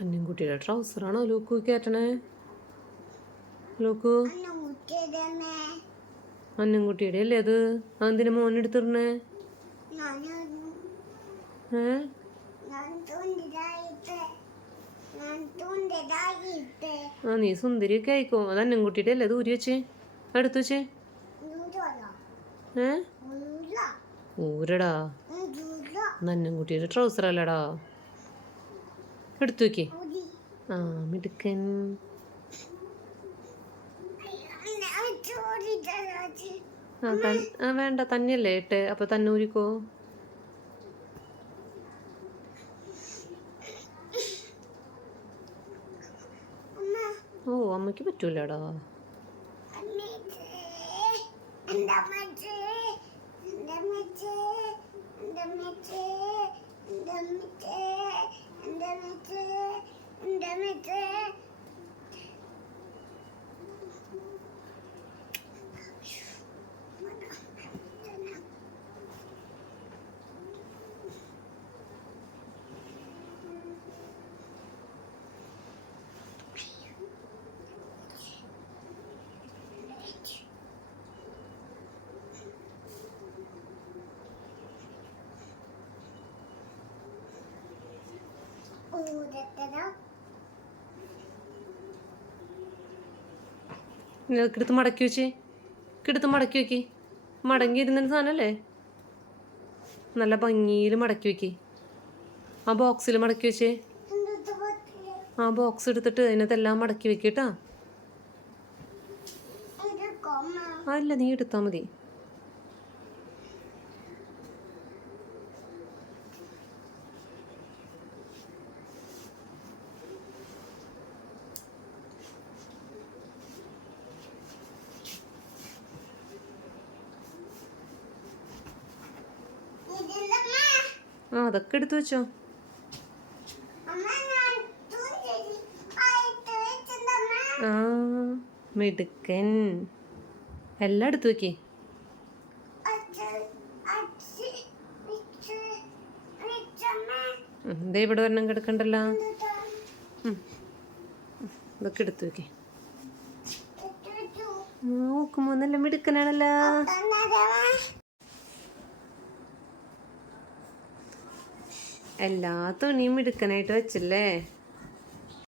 അന്നൻകുട്ടിയുടെ ട്രൗസറാണോ ലൂക്കു കയറ്റണേ? ലൂക്കു അന്നൻകുട്ടിയുടെ അല്ലേ അത്? അതെന്തിനാ മോൻ എടുത്തിടണേ? നീ സുന്ദരിയൊക്കെ ആയിക്കോ. അത് അന്നൻകുട്ടിയുടെ അല്ലേ? അത് ഊരി വെച്ചേ, എടുത്തു വെച്ചേ. ഊരടാ, അന്നൻകുട്ടിയുടെ ട്രൗസർ അല്ലടാ. എടുത്തു വെക്കേ. മിടുക്കൻ. വേണ്ട, തന്നെയല്ലേ ഇട്ടെ, അപ്പൊ തന്നെ ഊരിക്കോ. അമ്മയ്ക്ക് പറ്റൂലടാ. കിടത്ത് മടക്കി വെച്ചേ, കിടത്ത് മടക്കി വെക്കി. മടങ്ങി ഇരുന്നൊരു സാധനല്ലേ, നല്ല ഭംഗിയിൽ മടക്കി വെക്കി. ആ ബോക്സിൽ മടക്കി വെച്ചേ. ആ ബോക്സ് എടുത്തിട്ട് അതിനകത്തെല്ലാം മടക്കി വെക്കിട്ടാ. അല്ല, നീ എടുത്താൽ മതി. അതൊക്കെ എടുത്തു വെച്ചോ. മിടുക്കൻ. എല്ലാം എടുത്തു വെക്കേ. ദേ ഇവിടെ ഒരെണ്ണം കിടക്കണ്ടല്ലോ. ഇതൊക്കെ എടുത്തു വെക്കേ. നോക്കുമ്പോ നല്ല മിടുക്കനാണല്ലോ. എല്ലാ തുണിയും മിടുക്കനായിട്ട് വെച്ചല്ലേ.